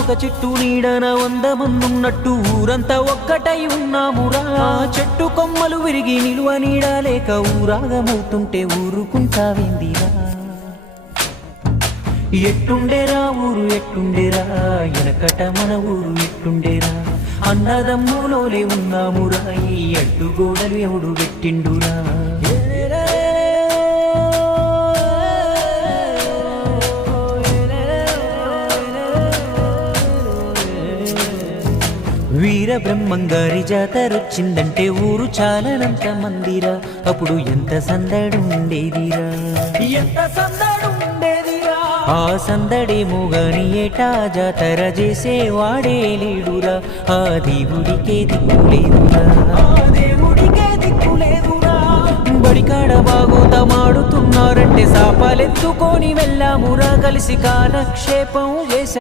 ఒక చెట్టు నీడన 100 మందున్నట్టు ఊరంతా ఒక్కటై ఉన్నామురా. చెట్టు కొమ్మలు విరిగి నిలువ నీడ లేక ఊరాగమవుతుంటే ఊరుకుంటావేందిరా. ఎట్టుండేరా ఊరు ఎట్టుండేరా, ఎనకట మన ఊరు ఎట్టుండేరా. అన్నదమ్ములోలే ఉన్నామురా, ఈ అడ్డుగోడలు ఎవడు పెట్టిండురా. వీర బ్రహ్మంగారి జాతరొచ్చిందంటే ఊరు చాలనంత మందిరా. అప్పుడు ఎంత సందడుండేదిరా, ఎంత సందడుండేదిరా. ఆ సందడేమో గాని ఏటా జాతర చేసేవాడే లేడురా. ఆ దేవుడికే దిక్కులేదురా, ఆ దేవుడికే దిక్కులేదురా. బడికాడ బాగోతమాడుతున్నారంటే సాపాలెత్తుకొని వెళ్ళామురా. కలిసి కాలక్షేపం చేసా